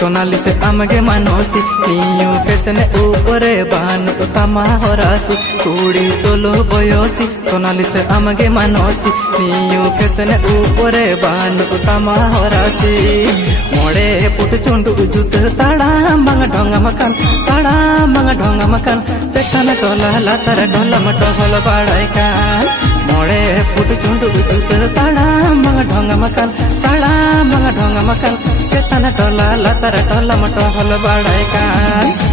सोनाली से आमगे मानसी नियु फैशन ऊपरे बान तमा हरासी कुड़ी सोलो बयसी सोनाली से आमगे मानसी नियु फैशन ऊपरे बान तमा हरासी मोड़े पुट चुंडू जुत ताड़ाम बांग ढोंगा मकान ताड़ाम बांग ढोंगा मकान चट्टान टोला लातर ढोला मटोल बाड़ाई कान मोड़े पुट चुंडू जुत ताड़ाम बांग ढोंगा मकान ताड़ाम बांग ढोंगा मकान चट्टान टोला लातर ढोला मटोल बाड़ाई कान।